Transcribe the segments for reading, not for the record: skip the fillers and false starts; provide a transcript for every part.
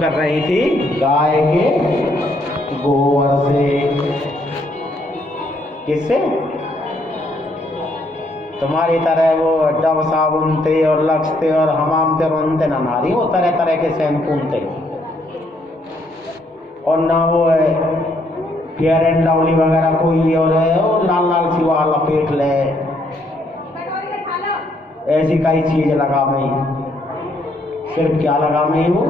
कर रही थी गाय के गोबर से। किससे? तुम्हारी तरह वो डब साबुन थे और लक्स थे और हमाम थे, उनते ना नारी वो तरह तरह के शैम्पून थे, और ना वो फेयर एंड लवली वगैरह कोई और लाल लाल सी वहाँ लपेट ले, ऐसी कई चीज लगा मई। सिर्फ क्या लगा मई? वो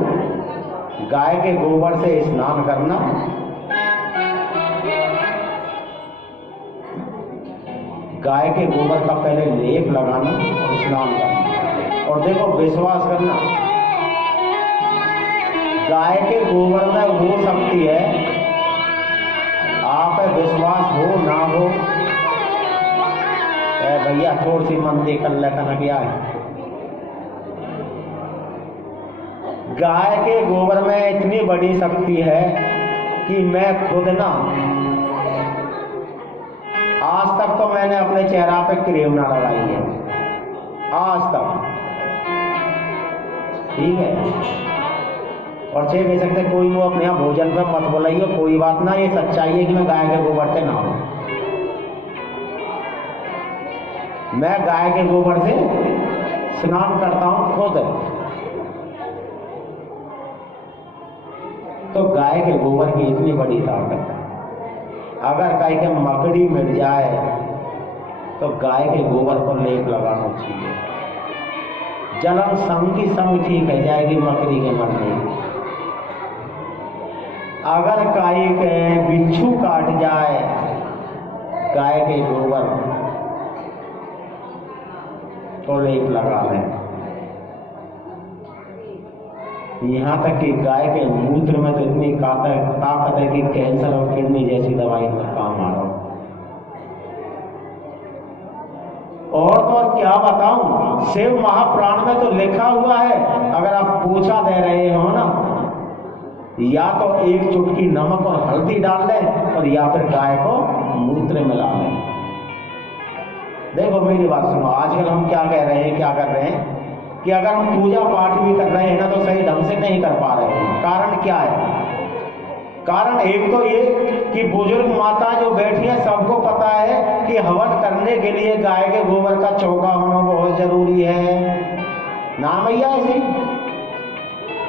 गाय के गोबर से स्नान करना, गाय के गोबर का पहले लेप लगाना और स्नान करना। और देखो विश्वास करना, गाय के गोबर में हो सकती है, आप विश्वास हो ना हो, भैया थोड़ी सी मंदी कर लेता ना क्या है। गाय के गोबर में इतनी बड़ी शक्ति है कि मैं खुद ना, आज तक तो मैंने अपने चेहरा पे क्रीम ना लगाई है, आज तक, ठीक है। और छह कह सकते कोई वो अपने यहाँ भोजन पे मत बोलाइए, कोई बात ना, ये सच्चाई है कि मैं गाय के गोबर से नहाऊं। मैं गाय के गोबर से स्नान करता हूं खुद। तो गाय के गोबर की इतनी बड़ी ताकत है। अगर गाय के मकड़ी मिट जाए तो गाय के गोबर पर लेप लगाना चाहिए। जलन संग की संग ठीक है जाएगी मकड़ी के मरने। अगर गाय के बिच्छू काट जाए, गाय के गोबर तो लेप लगा लें। यहाँ तक कि गाय के मूत्र में तो इतनी ताकत है कि कैंसर और किडनी जैसी दवाई में काम आ रहा हो। और क्या बताऊं, शिव महापुराण में तो लिखा हुआ है, अगर आप पोछा दे रहे हो ना, या तो एक चुटकी नमक और हल्दी डाल लें और या फिर गाय को मूत्र मिला लें। देखो मेरी बात सुनो, आजकल हम क्या कह रहे हैं, क्या कर रहे हैं कि अगर हम पूजा पाठ भी कर रहे हैं ना तो सही ढंग से नहीं कर पा रहे हैं। कारण क्या है? कारण एक तो ये कि बुजुर्ग माता जो बैठी है सबको पता है कि हवन करने के लिए गाय के गोबर का चौका होना बहुत जरूरी है ना भैया ऐसे।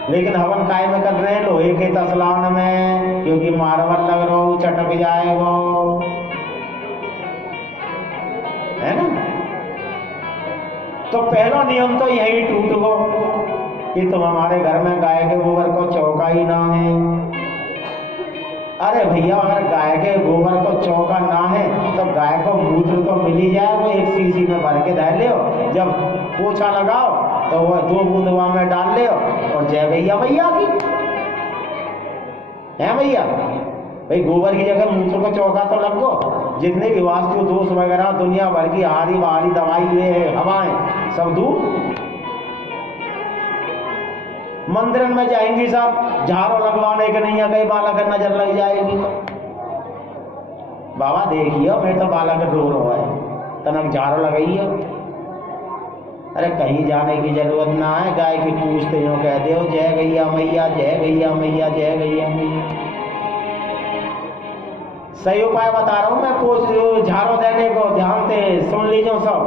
लेकिन हवन काय में कर रहे हैं? लोहे के तसलान में, क्योंकि मार्बल लग रहा हो चटक जाए वो, है ना। तो पहला नियम तो यही टूट गो कि तुम हमारे घर में गाय के गोबर को चौका ही ना है। अरे भैया अगर गाय के गोबर को चौका ना है तो गाय को मूत्र तो मिल ही जाए, वो एक शीशी में भर के धर ले, जब पोछा लगाओ तो वो 2 बूंद वहां में डाल ले और जय भैया भैया की है भैया। भाई गोबर की जगह मूत्र को चौका तो लग गो। जितने भी वास्तु दोष वगैरह दुनिया भर की हारी बाहरी दवाई ये हवाएं सब दूर। मंदिर में जाएंगी सब झाड़ू लगवाने के नहीं, कहीं बालक नजर लग जाएगी तो बाबा देखियो मैं तो बालक रो रहा है तनक झाड़ू लगाइयो। अरे कहीं जाने की जरूरत ना है, गाय की पूछते हो कह दो जय गैया मैया जय गैया मैया जय गैया मैया। सही उपाय बता रहा हूं मैं, झाड़ू देने को ध्यान से सुन लीजिए सब।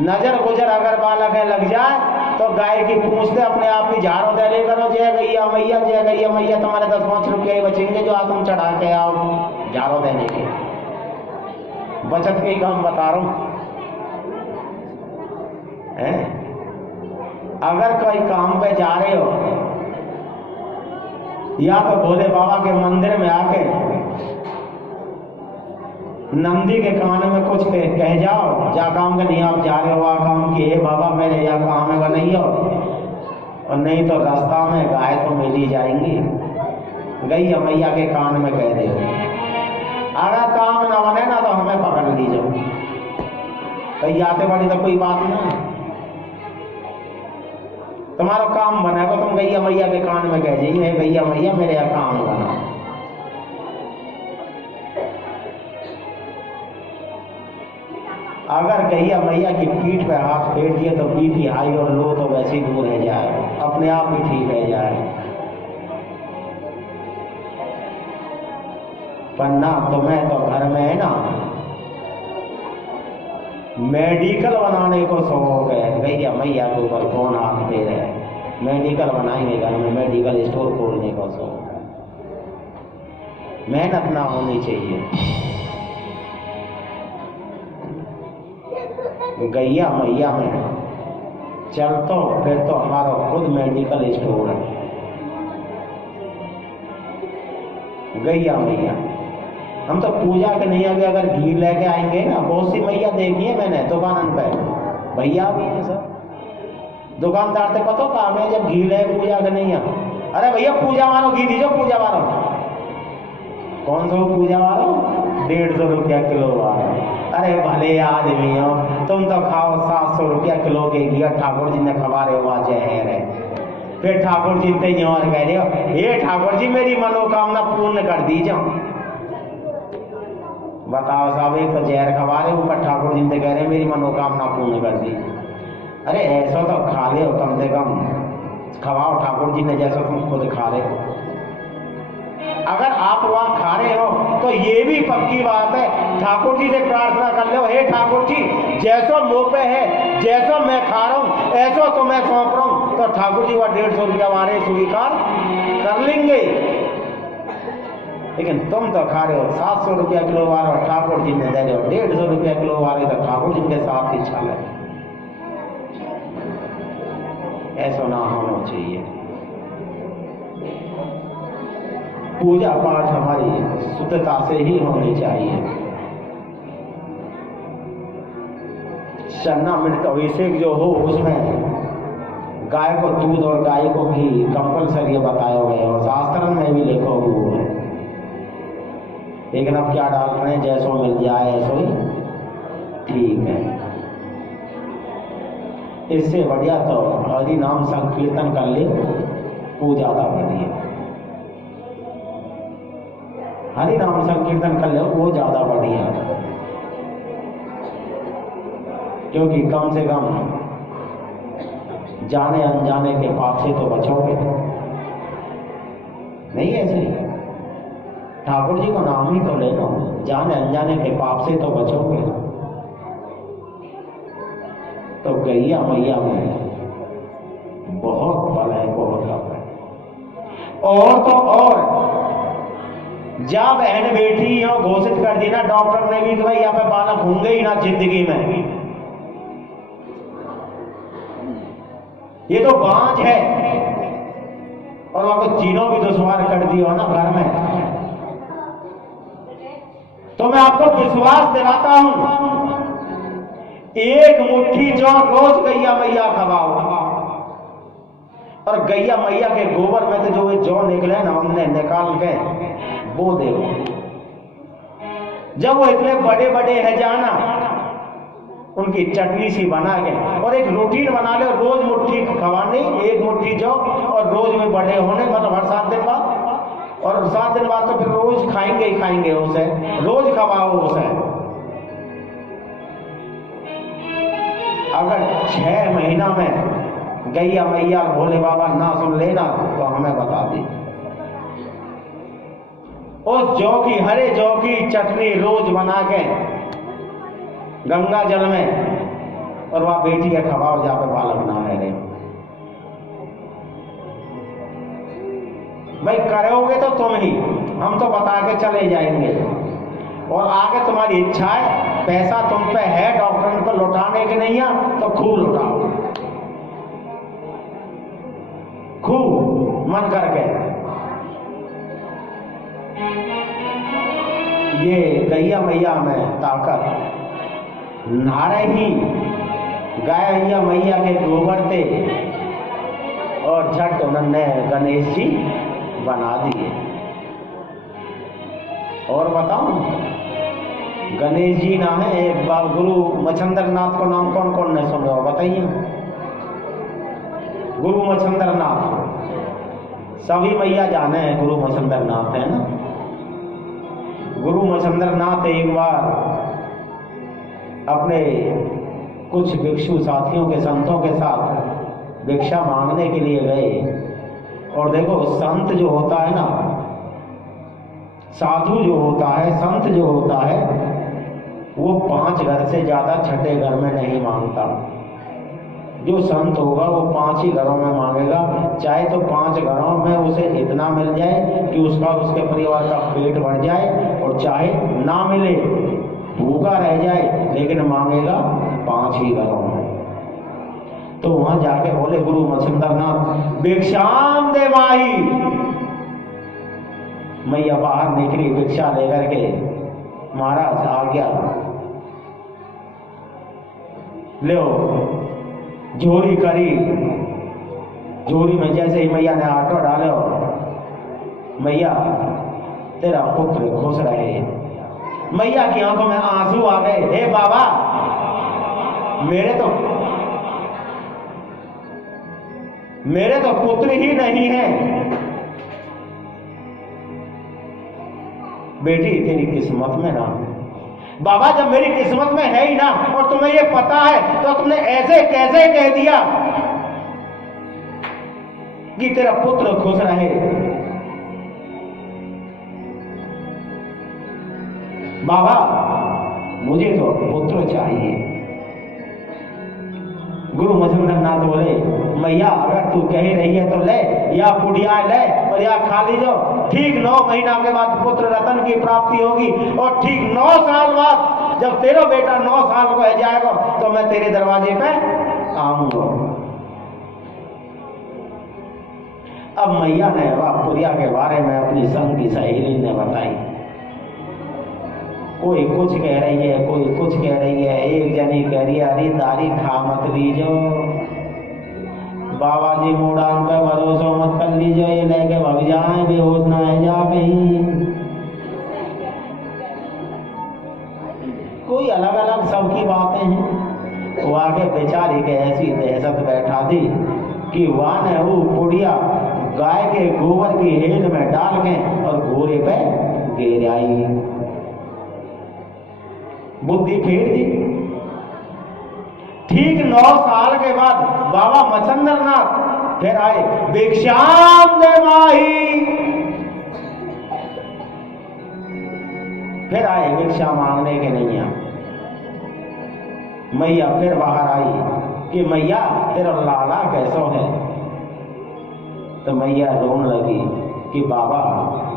नजर गुजर अगर बालक है लग जाए तो गाय की पूछते अपने आप ही झाड़ू दे ले करो जय गैया मैया जय गैया मैया। तुम्हारे 10-5 रुपये ही बचेंगे जो आप तुम चढ़ा के आओ झाड़ू देने के। बचत के ही काम बता रहा हूं। अगर कोई काम पे जा रहे हो या तो भोले बाबा के मंदिर में आके नंदी के कान में कुछ कह जाओ, जा काम के नहीं आप जा रहे हो आ काम की, हे बाबा मेरे यहाँ काम है बनाइयो। और नहीं तो रास्ता में गाय तो मिल ही जाएंगी, गैया मैया के कान में कह दे। अगर काम ना बने ना तो हमें पकड़ लीजिए, कहीं आते बड़ी तो कोई बात ना। तुम्हारा काम बनेगा तुम गैया मैया के कान में कह जाइए, गैया मैया मेरे यहाँ काम बना। अगर गैया मैया की पीठ पे हाथ फेर दिए तो बीपी हाई और लो तो वैसे ही दूर रह जाए, अपने आप ही ठीक रह जाए। पर ना तुम्हें तो घर में है ना मेडिकल बनाने को शौक है। गैया मैया के ऊपर कौन हाथ फेर है, मेडिकल बनाएंगे घर में, मेडिकल स्टोर खोलने का शौक है। मेहनत ना होनी चाहिए। गैया मैया में चल तो फिर तो हमारा खुद मेडिकल स्टोर है। गैया मैया हम तो पूजा के नहीं आगे अगर घी लेके आएंगे ना, बहुत सी मैया देखी है मैंने दुकान पे, भैया भी है सब दुकानदार से पता कहा मैं जब घी ले पूजा के नहीं आ, अरे भैया पूजा वालों घी दीजिए, पूजा वालों कौन सा पूजा वालों 150 रुपया किलो वाला। अरे भले आदमी हो तुम तो खाओ 700 रुपया किलो के घी, ठाकुर जी ने खबा रहे हो जहर है। फिर ठाकुर जी से यूं कह रहे हो, हे ठाकुर जी मेरी मनोकामना पूर्ण कर दीजिए। बताओ साहब, एक तो जहर खवा रहे ऊपर ठाकुर जी से कह रहे मेरी मनोकामना पूर्ण कर दी। अरे ऐसा तो खा ले हो, कम से कम खवाओ ठाकुर जी ने जैसा तुम खुद खा रहे हो। अगर आप वहां खा रहे हो तो ये भी पक्की बात है, ठाकुर जी से प्रार्थना कर लो, हे ठाकुर जी जैसो मुँह पे है, जैसा मैं खा रहा हूँ ऐसा तो मैं सौंप रहा हूँ, तो ठाकुर जी वह 150 रुपया हमारे स्वीकार कर लेंगे। लेकिन तुम तो खा रहे हो 700 रुपया किलो वाला, ठाकुर जी ने दे दो 150 रुपया किलो वाले, तो ठाकुर जी के साथ ही चल है। ऐसा ना होना चाहिए। पूजा पाठ हमारी शुद्धता से ही होनी चाहिए। चन्ना मिर्च अभिषेक जो हो उसमें गाय को दूध और गाय को घी कंपलसरी बताया गया और शास्त्र में भी लिखा हुआ है। लेकिन अब क्या डाल रहे हैं, जैसो मिल जाए ऐसो ही ठीक है। इससे बढ़िया तो हरि नाम संकीर्तन कर ले, वो ज्यादा बढ़िया। हरि नाम संकीर्तन कर ले वो ज्यादा बढ़िया, क्योंकि कम से कम जाने अनजाने के पाप से तो बचोगे। नहीं ऐसे ही ठाकुर जी को नाम ही तो ले लो, जाने अनजाने के पाप से तो बचोगे। तो गैया मैया में बहुत बल है, बहुत तप है। और तो और जब बहन बेटी हो घोषित कर दी ना डॉक्टर ने भी कि भाई यहाँ पे बालक होंगे ही ना जिंदगी में, ये तो बांझ है, और वहां को चीनों भी दुश्वार कर दिया ना घर में। तो मैं आपको विश्वास दिलाता हूं, एक मुट्ठी जौ रोज गैया मैया खवाओ, और गैया मैया के गोबर में से जो जौ निकले ना हमने निकाल के वो दे। जब वो इतने बड़े बड़े है जाना, उनकी चटनी सी बना के और एक रूटीन बना ले, रोज मुट्ठी खवानी, एक मुट्ठी जौ, और रोज में बड़े होने, मतलब हर 7 दिन बाद, और 7 दिन बाद तो फिर रोज खाएंगे ही खाएंगे उसे, रोज खवाओ उसे। अगर 6 महीना में गैया मैया भोले बाबा ना सुन लेना तो हमें बता दी। उस जौ की, हरे जौ की चटनी रोज बना के गंगा जल में, और वह बेटी के खवाओ जहाँ पे बालक ना है रे। भाई करोगे तो तुम ही, हम तो बता के चले जाएंगे, और आगे तुम्हारी इच्छा है, पैसा तुम पे है डॉक्टर को लौटाने के नहीं है तो खूब लौटाओ, खूब मन करके। ये गैया मैया में ताकत नारे ही गैया मैया के गोबर थे, और झट उन्होंने गणेश जी बना दिए। और बताऊं, गणेश जी नाम है, एक बार गुरु मच्छिंद्र नाथ को नाम कौन कौन ने सुना बताइए। गुरु मच्छिंद्र नाथ सभी मैया जाने हैं, गुरु मच्छिंद्र नाथ है ना। गुरु मच्छिंद्र नाथ एक बार अपने कुछ भिक्षु साथियों के संतों के साथ भिक्षा मांगने के लिए गए। और देखो संत जो होता है ना, साधु जो होता है, संत जो होता है, वो 5 घर से ज्यादा छठे घर में नहीं मांगता। जो संत होगा वो 5 ही घरों में मांगेगा, चाहे तो 5 घरों में उसे इतना मिल जाए कि उसका उसके परिवार का पेट भर जाए, और चाहे ना मिले, भूखा रह जाए, लेकिन मांगेगा 5 ही घरों में। तो वहां जाके बोले गुरु मच्छिंद्रनाथ, भिक्षाम दे माही। मैया बाहर निकली भिक्षा लेकर के, महाराज आ गया, लो झोरी करी, झोरी में जैसे ही मैया ने आटा डालो, मैया तेरा पुत्र खुश रहे। मैया की आंखों में आंसू आ गए। हे बाबा, मेरे तो पुत्र ही नहीं है। बेटी तेरी किस्मत में ना। बाबा जब मेरी किस्मत में है ही ना, और तुम्हें ये पता है, तो तुमने ऐसे कैसे कह दिया कि तेरा पुत्र खुश रहे? बाबा मुझे तो पुत्र चाहिए। गुरु मच्छिंद्रनाथ बोले, मैया अगर तू कह रही है तो ले, या पुड़िया ले और या खा लीजो। ठीक 9 महीना के बाद पुत्र रतन की प्राप्ति होगी, और ठीक 9 साल बाद जब तेरा बेटा 9 साल को हो जाएगा, तो मैं तेरे दरवाजे पे आऊंगा। अब मैया ने पुड़िया के बारे में अपनी संग की सहेली ने बताई। कोई कुछ कह रही है, कोई कुछ कह रही है। एक जनी कह रही है, अरे दारी खा मत लीजो, बाबा जी मुड़ान पे भरोसा मत कर लीजो, ये लेके भग जाए, बेहोश ना है जा कहीं। कोई अलग अलग सबकी बातें हैं। वो आगे बेचारी के ऐसी दहशत बैठा दी कि वहां ने वो पुड़िया गाय के गोबर की हेल में डाल के और घोड़े पे गिर आई। बुद्धि फेर दी। ठीक 9 साल के बाद बाबा मच्छिंद्रनाथ फिर आए, भिक्षाम दे माही। फिर आए भिक्षा मांगने के नैया। मैया फिर बाहर आई कि मैया तेरा लाला कैसो है? तो मैया रोने लगी कि बाबा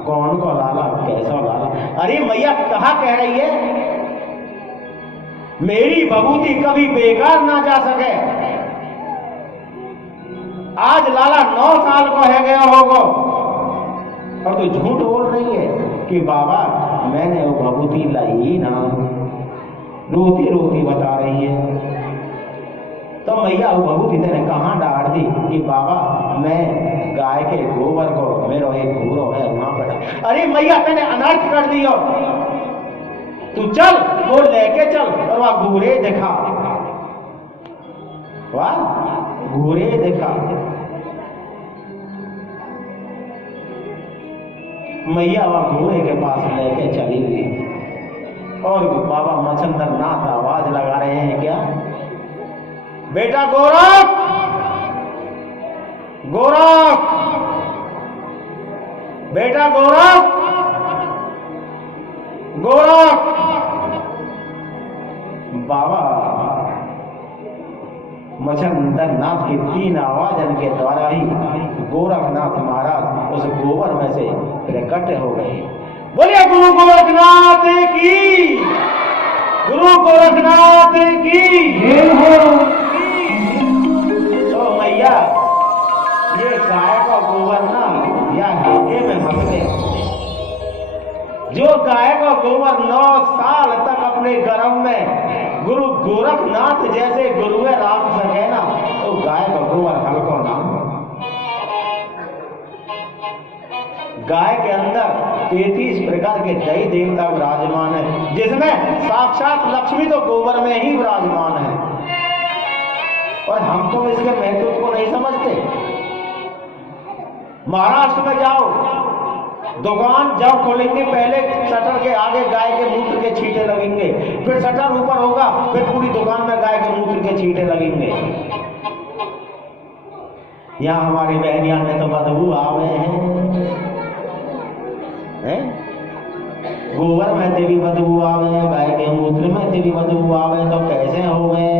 कौन को लाला, कैसा लाला? अरे मैया कहा कह रही है? मेरी बबूती कभी बेकार ना जा सके। आज लाला 9 साल को है गया होगा, और तू झूठ बोल रही है कि बाबा मैंने वो बबूती लाई ना। रोती रोती बता रही है। तो मैया वो बबूती तेने कहाँ डाल दी? कि बाबा मैं गाय के गोबर को, मेरा एक घूरो है वहां पर। अरे मैया मैंने अनर्थ कर दियो, तू चल वो लेके चल। और वह घूरे देखा, वाह घूरे देखा। मैया वह घूरे के पास लेके चली गई, और बाबा मच्छिंद्रनाथ आवाज लगा रहे हैं, क्या बेटा गोरख, गोरख, बेटा गोरख, गोरख। बाबा मच्छिंद्रनाथ की 3 आवाजन के द्वारा ही गोरखनाथ महाराज उस गोबर में से प्रकट हो गए। बोलिए गुरु गोरखनाथ की, गुरु गोरखनाथ की। तो मैया ये गाय का गोबर ना या हिस्से में मत ले। जो गाय का गोबर 9 साल तक अपने गर्भ में गुरु गोरखनाथ जैसे गुरुए राख सके ना, तो गाय का गोबर हल्को ना। गाय के अंदर 33 प्रकार के दैवी देवता विराजमान है, जिसमें साक्षात लक्ष्मी तो गोबर में ही विराजमान है। और हम तो इसके महत्व को नहीं समझते। महाराष्ट्र में जाओ, दुकान जब खोलेंगे पहले शटर के आगे गाय के मूत्र के छींटे लगेंगे, फिर शटर ऊपर होगा, फिर पूरी दुकान में गाय के मूत्र के छींटे लगेंगे। यहाँ हमारी बहनियां में तो बदबू आवे हैं, गोबर में ते भी बदबू आवे, गाय के मूत्र में ते भी बदबू आवे, तो कैसे हो गए?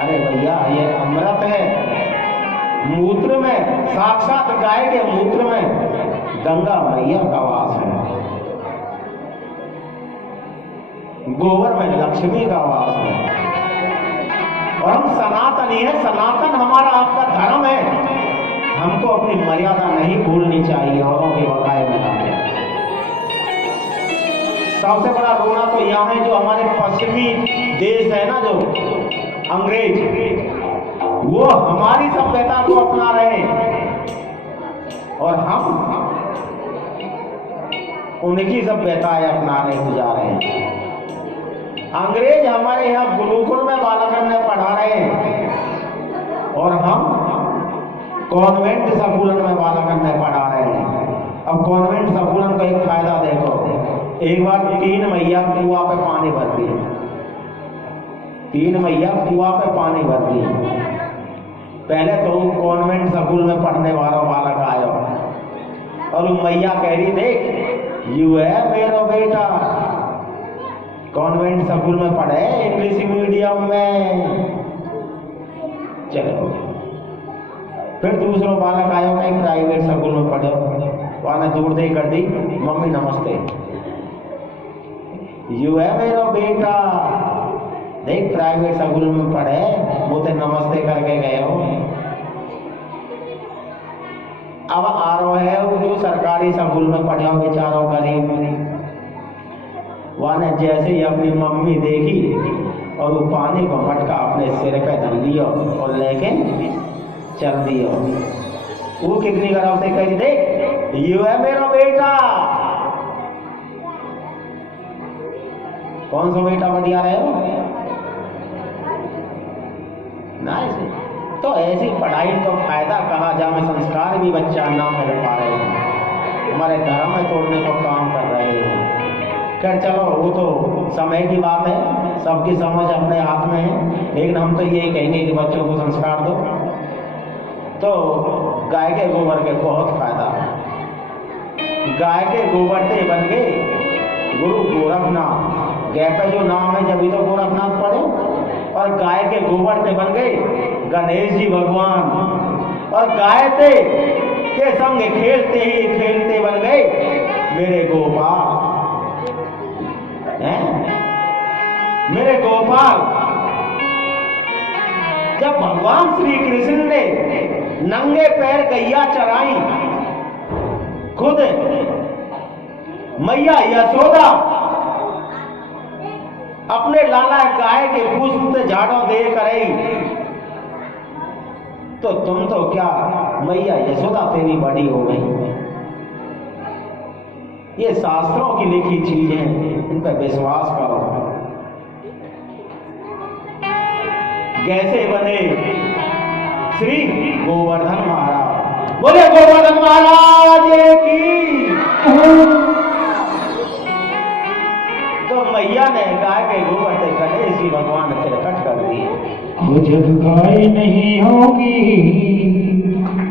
अरे भैया ये अमृत है, मूत्र में साक्षात गाय के मूत्र में गंगा मैया का वास है, गोबर में लक्ष्मी का वास है, और हम सनातनी है। सनातन हमारा आपका धर्म है, हमको अपनी मर्यादा नहीं भूलनी चाहिए औरों के बकाए में आके। सबसे बड़ा रोना तो यहाँ है जो हमारे पश्चिमी देश है ना, जो अंग्रेज, वो हमारी सभ्यता को अपना रहे हैं और हम उनकी सभ्यताएं अपनाने को जा रहे हैं। अंग्रेज हमारे यहाँ गुरुकुल में बालकन में पढ़ा रहे हैं और हम कॉन्वेंट स्कूलन में बालकन में पढ़ा रहे हैं। अब कॉन्वेंट स्कूलन का एक फायदा देखो, एक बार 3 मैया कुआं पे पानी भरती है, 3 मैया कुआं पे पानी भरती है। पहले तो कॉन्वेंट स्कूल में पढ़ने वाला बालक आया और वो मैया कह रही, देख यू है मेरा बेटा, कॉन्वेंट स्कूल में पढ़े, इंग्लिश मीडियम में। चलो फिर दूसरा बालक आया, कहीं प्राइवेट स्कूल में पढ़े, वहां दूर दे कर दी, मम्मी नमस्ते, यू है मेरा बेटा, देख प्राइवेट स्कूल में पढ़े, मुझे नमस्ते करके गए हो। अब आ रहा है वो जो सरकारी स्कूल में पढ़े हो बेचारों गरीब, वहां जैसे ही अपनी मम्मी देखी और वो पानी को मटका अपने सिर पे धर लिया और लेके चल दिया। वो कितनी गर्व से कही, देख यू है मेरा बेटा। कौन सा बेटा बढ़िया रहे हो ना? ऐसे तो ऐसी पढ़ाई तो फायदा कहा जा में संस्कार भी बच्चा ना मिल पा रहे हैं, हमारे धर्म में तोड़ने को काम कर रहे हैं। खैर चलो वो तो समय की बात है, सबकी समझ अपने हाथ में है, लेकिन हम तो यही कहेंगे कि बच्चों को संस्कार दो। तो गाय के गोबर के बहुत फायदा है। गाय के गोबर से बन गए गुरु गोरखनाथ, गै पे जो नाम है जब भी तो गोरखनाथ पढ़े, और गाय के गोबर से बन गए गणेश जी भगवान, और गाय के संग खेलते ही खेलते बन गए मेरे गोपाल हैं, मेरे गोपाल। जब भगवान श्री कृष्ण ने नंगे पैर गैया चराई, खुद मैया यशोदा अपने लाला गाय के पुष्प से झाड़ों दे करई, तो तुम तो क्या मैया यशोदा से भी बड़ी हो गई। ये शास्त्रों की लिखी चीज है, इन पर विश्वास करो। कैसे बने श्री गोवर्धन महाराज, बोले गोवर्धन महाराज की। तो मैया ने गाय के गोबर से गणेश जी भगवान तिरकट कर दिए। जब गाय नहीं होगी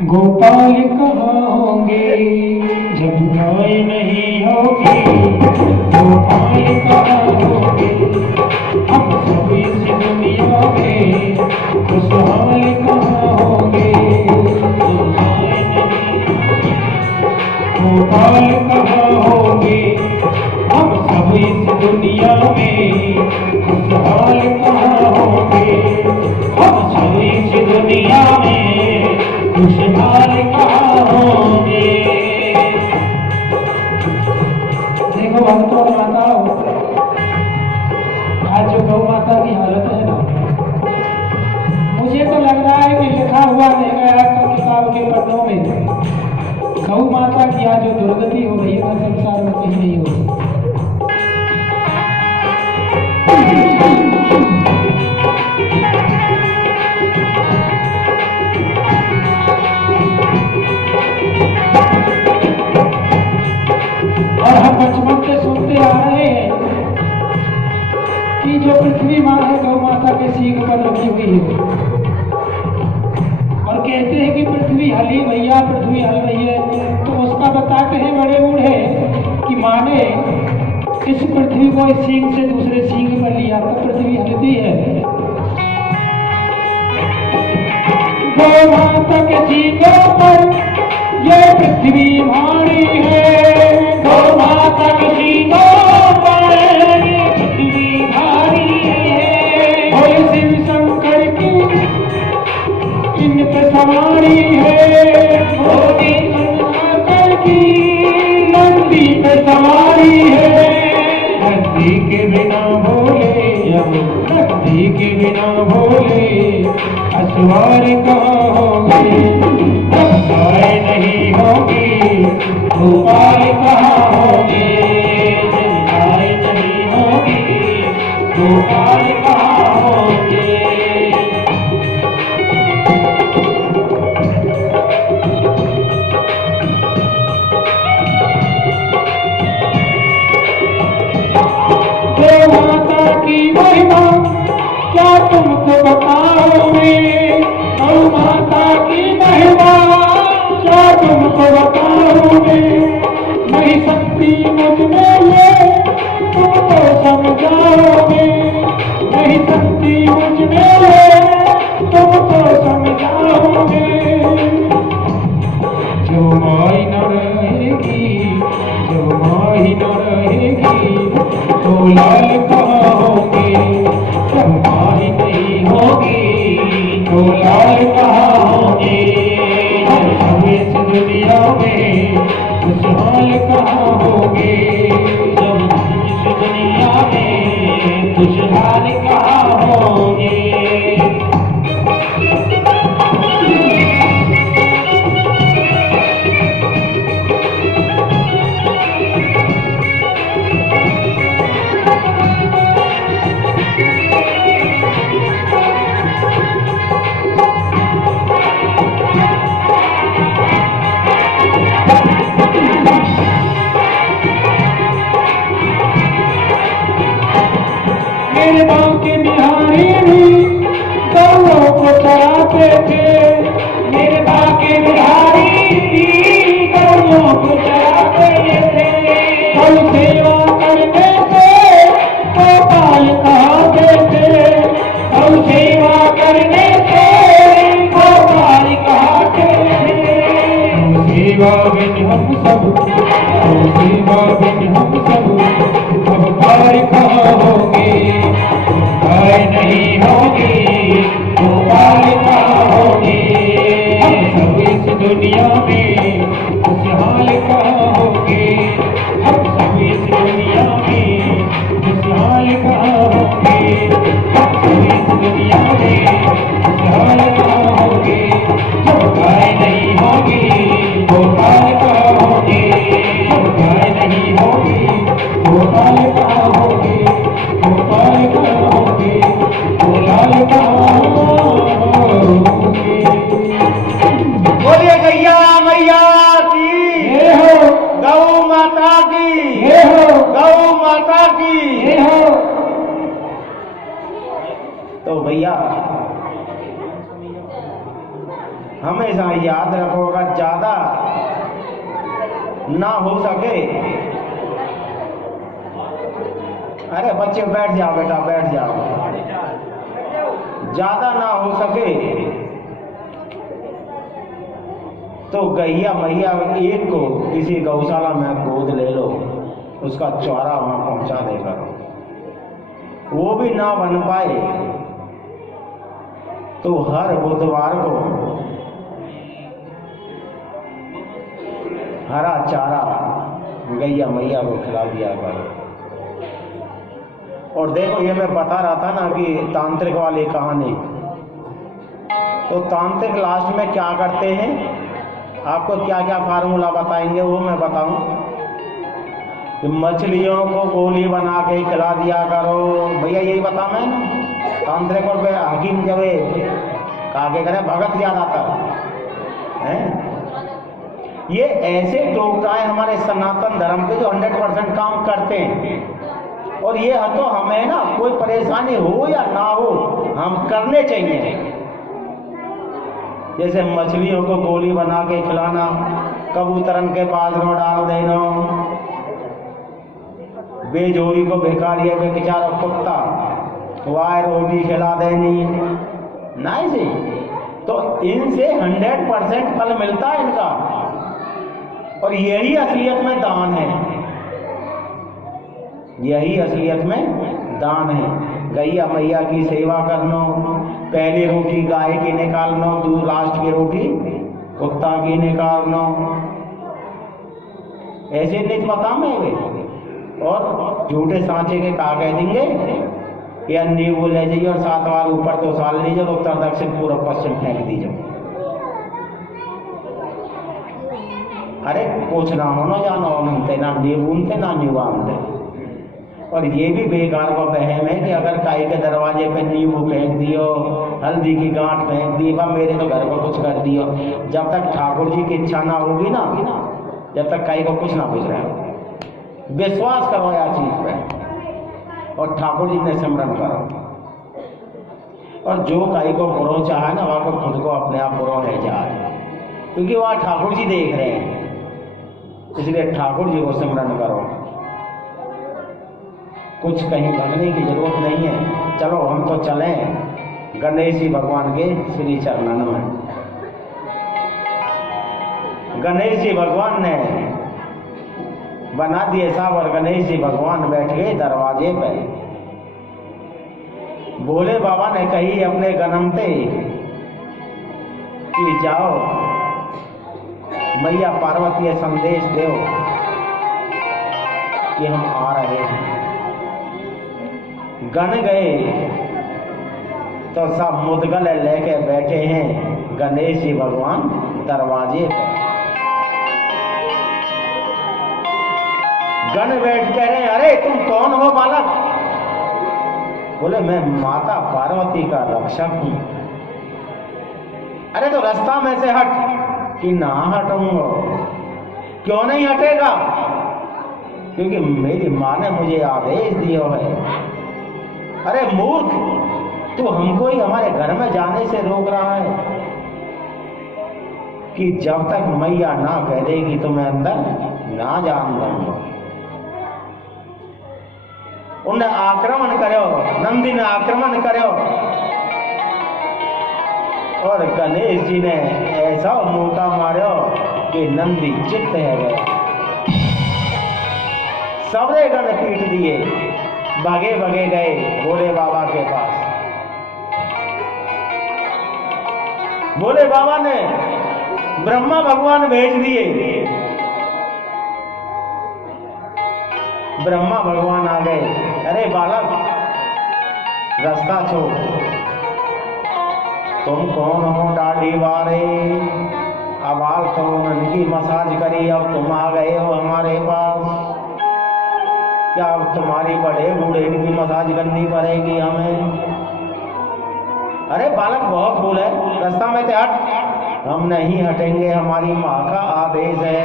गोपाल कहाँ होंगे, जब गाय नहीं होगी गोपाल कहाँ होंगे, हम सब इस दुनिया में खुशहाल कहाँ होंगे, जब गाय नहीं गोपाल कहाँ होंगे, हम सब इस दुनिया में खुशहाल कहाँ होंगे, हम सब इस दुनिया में खुशहाल कहाँ होंगे। देखो भक्तों और माताओं, आज जो गौ माता की हालत है ना, मुझे तो लग रहा है कि लिखा हुआ नहीं गया तो किताब के पन्नों में गौ माता की आज जो दुर्गति हो रही है ना, संसार में कहीं नहीं हो रही। कहते हैं कि पृथ्वी हली भैया, पृथ्वी हल भैया, तो उसका बताते हैं बड़े बूढ़े कि माने इस पृथ्वी को इस सींग से दूसरे सींग पर लिया तो पृथ्वी हलती है। गौ माता के सींगों पर ये पृथ्वी भारी है, गौ माता के सींगों पर ये पृथ्वी भारी है। और शिव शंकर की इन पे सवारी है, मोदी शंकर की नंदी पे सवारी है। नंदी के बिना बोले, नंदी के बिना बोले असवार कहाँ होंगे, गाय नहीं होगी गोपाल कहाँ होंगे, गाय नहीं होगी गोपाल कहाँ होंगे। गौ माता की महिमा क्या तुमको बताओगे, गौ माता की महिमा क्या तुमको बताओगे। नहीं सकती मुझ में ये तुमको समझाओगे, नहीं सकती मुझ में ये तुमको समझाओगे। जो माई न रहेगी, जो माई न रहेगी तो लाल कहाँ होंगे, जब माई नहीं होगी तो लाल कहाँ होंगे। जब सब इस दुनिया में खुशहाल कहाँ होंगे, जब इस दुनिया में खुशहाल कहाँ होंगे। मेरे गाँव के बिहारी भी गौरों को चराते थे, मेरे गाँव के बिहारी भी गौरों को चराते थे। गौ सेवा करने से गोपाल कहाते थे, गौ सेवा करने से गोपाल कहाते थे। गौ सेवा बिन हम सब, गौ सेवा बिन हम सब अब पार कहाँ होंगे, गाय नहीं होगी गोपाल कहाँ होंगे। हम सब इस दुनिया में खुशहाल कहाँ होंगे, हम सब इस दुनिया में खुशहाल कहाँ होंगे, हम सब इस दुनिया में खुशहाल कहाँ होंगे। जब गाय नहीं होगी गोपाल कहाँ होंगे, जब गाय नहीं होगी गोपाल कहाँ होंगे, गोपाल कहाँ होंगे, गोलाल कहाँ होंगे। बोलिए गैया मैया की, ये हो गौ माता की, ये हो गौ माता की। ये हो। तो भैया हमेशा याद रखो, अगर ज्यादा ना हो सके, अरे बच्चे बैठ जाओ बेटा बैठ जाओ, ज्यादा ना हो सके तो गैया मैया एक को किसी गौशाला में गोद ले लो, उसका चौरा वहां पहुंचा देगा। वो भी ना बन पाए तो हर बुधवार को हरा चारा गैया मैया को खिला दिया करो। और देखो ये मैं बता रहा था ना कि तांत्रिक वाली कहानी, तो तांत्रिक लास्ट में क्या करते हैं, आपको क्या क्या फार्मूला बताएंगे वो मैं बताऊं कि मछलियों को गोली बना के खिला दिया करो। भैया यही बता मैं तांत्रिक और हकीम जब आगे करे भगत ज्यादातर हैं, ये ऐसे टोटकाए हमारे सनातन धर्म के जो 100% काम करते हैं। और ये तो हमें ना कोई परेशानी हो या ना हो हम करने चाहिए। जैसे मछलियों को गोली बना के खिलाना, कबूतरन के बाजरों डाल देना, बेजोरी को भिखारी बेचारा कुत्ता वाय रोटी खिला देनी, नहीं जी। तो इनसे 100% फल मिलता है इनका, और यही असलियत में दान है, यही असलियत में दान है। गैया मैया की सेवा करना, पहली रोटी गाय की निकालना, दूसरी लास्ट की रोटी कुत्ता की निकालना, ऐसे नित्मता में वे। और झूठे सांचे के कहा कह देंगे या नींबू ले जाइए और 7 बार ऊपर तो साल लीजिए और उत्तर दक्षिण पूर्व पश्चिम फेंक दीजिए। अरे कुछ ना होना जानो मनते ना नींबूनते ना नींबानते। और ये भी बेकार का वहम है कि अगर काई के दरवाजे पे नींबू फेंक दियो, हल्दी की गांठ फेंक दी, बा मेरे तो घर पर कुछ कर दियो। जब तक ठाकुर जी की इच्छा ना होगी ना, जब तक काई को कुछ ना पूछ रहे, विश्वास करो या चीज पे और ठाकुर जी ने सिमरन करो। और जो काई को बुरो चाहे ना, वह को खुद को अपने आप बुरो है जाए, क्योंकि वह ठाकुर जी देख रहे हैं, इसलिए ठाकुर जी को सिमरन करो। कुछ कहीं भगने की जरूरत नहीं है। चलो हम तो चलें गणेश जी भगवान के श्री चरणन में। गणेश जी भगवान ने बना दिए साहब, और गणेश जी भगवान बैठ गए दरवाजे पे। भोले बाबा ने कही अपने गनमते कि जाओ मैया पार्वती संदेश दो कि हम आ रहे हैं। गण गए तो सब मुदगल लेके बैठे हैं गणेश जी भगवान दरवाजे पे। गण बैठ कह रहे, अरे तुम कौन हो बालक? बोले मैं माता पार्वती का रक्षक हूं। अरे तो रास्ता में से हट। कि ना हटूंगा। क्यों नहीं हटेगा? क्योंकि मेरी माँ ने मुझे आदेश दिया है। अरे मूर्ख, तू हमको ही हमारे घर में जाने से रोक रहा है कि जब तक मैया ना कह देगी तो मैं अंदर ना जान दूंगा। उन्हें आक्रमण करो, नंदी ने आक्रमण करो, और गणेश जी ने ऐसा मौका मारो कि नंदी चित्त है गए। सबरे गण पीट दिए, भागे भागे गए भोले बाबा के पास। भोले बाबा ने ब्रह्मा भगवान भेज दिए। ब्रह्मा भगवान आ गए। अरे बालक, रास्ता छोड़, तुम कौन हो दाढ़ी वाले? अब तो उनकी मसाज करी, अब तुम आ गए हो हमारे पास। क्या अब तुम्हारी बड़े बूढ़े इनकी मसाज करनी पड़ेगी हमें? अरे बालक बहुत भूल है, रास्ता में से हट। हम नहीं हटेंगे, हमारी माँ का आदेश है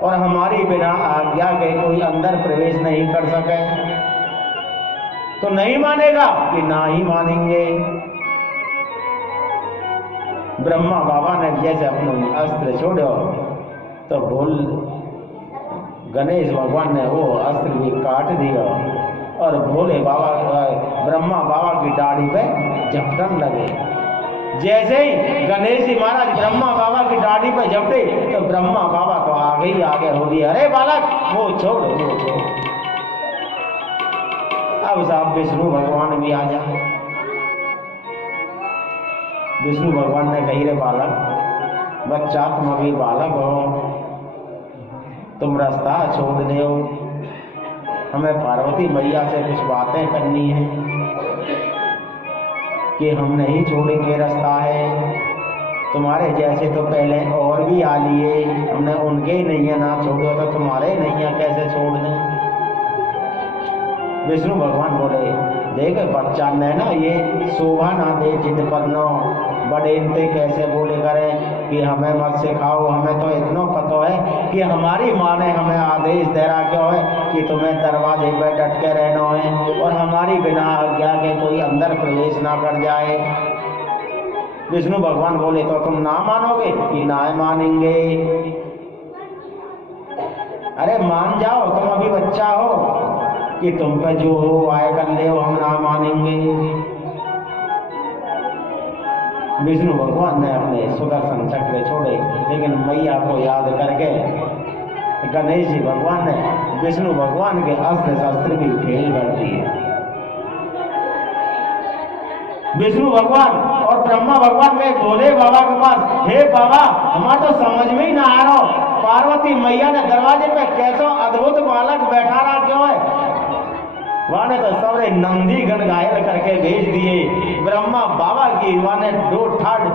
और हमारी बिना आज्ञा के कोई अंदर प्रवेश नहीं कर सके। तो नहीं मानेगा कि ना ही मानेंगे। ब्रह्मा बाबा ने जैसे अपने अस्त्र छोड़ो तो बोल गणेश भगवान ने वो अस्त्र भी काट दिया और भोले बाबा ब्रह्मा बाबा की दाढ़ी पे झपटन लगे। जैसे ही गणेश जी महाराज ब्रह्मा बाबा की दाढ़ी पे झपटे तो ब्रह्मा बाबा तो आगे ही आगे हो गए। अरे बालक, वो छोड़, वो छोड़। अब साहब विष्णु भगवान भी आ जाए। विष्णु भगवान ने कही, रे बालक, बच्चा तुम अभी बालक हो, तुम रास्ता छोड़ दो, हमें पार्वती मैया से कुछ बातें करनी है कि हम नहीं छोड़ेंगे रास्ता है। तुम्हारे जैसे तो पहले और भी आ लिए, हमने उनके ही नैया ना छोड़ो तो तुम्हारे नैया कैसे छोड़ दें? विष्णु भगवान बोले, देख बच्चा ने ना ये शोभा ना दे जिद पर नो, बड़े इनते कैसे बोले करें कि हमें मत सिखाओ। हमें तो इतना पता है कि हमारी माँ ने हमें आदेश दे रहा क्यों है कि तुम्हें दरवाजे पे डट के रहना है और हमारी बिना आज्ञा के कोई अंदर प्रवेश ना कर जाए। विष्णु भगवान बोले तो तुम ना मानोगे कि ना मानेंगे? अरे मान जाओ, तुम अभी बच्चा हो कि तुम पे जो हो आए कर ले, हम ना मानेंगे। विष्णु भगवान ने अपने सुदर्शन चक्र छोड़े, लेकिन मैया को याद करके गणेश जी भगवान ने विष्णु भगवान के अस्त्र शस्त्र भी फेल कर दिए। विष्णु भगवान और ब्रह्मा भगवान गए भोले बाबा के पास, हे बाबा हमारा तो समझ में ही ना आ रहा, पार्वती मैया ने दरवाजे पे कैसा अद्भुत बालक बैठा रहा क्यों है? वहां ने तो सबरे नंदी गण घायल करके भेज दिए। ब्रह्मा बाबा की वहां ने दो ठाड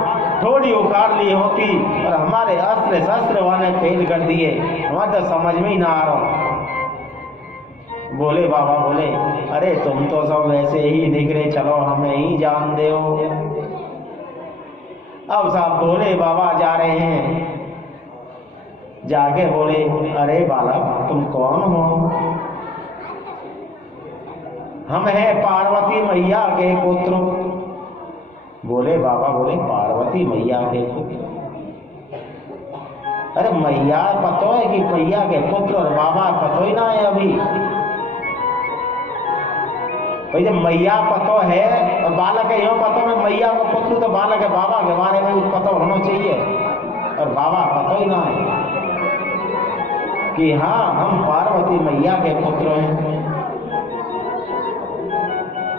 थोड़ी उखाड़ ली होती और हमारे अस्त्र शस्त्र वहां ने फेल कर दिए, हमारा तो समझ में ही ना आ रहा। बोले बाबा बोले, अरे तुम तो सब वैसे ही निकले, चलो हमें ही जान दो। अब साहब भोले बाबा जा रहे हैं, जाके बोले, अरे बालक तुम कौन हो? हम हैं पार्वती मैया के पुत्र। बोले बाबा बोले, पार्वती मैया के पुत्र? अरे मैया पतो है कि मैया के पुत्र, और बाबा पतो ही ना है अभी। भाई जब मैया पतो है और बालक है, यो पतो में मैया का पुत्र तो बालक है, बाबा के बारे में भी पतो होना चाहिए, और बाबा पतो ही ना है कि हाँ हम पार्वती मैया के पुत्र हैं।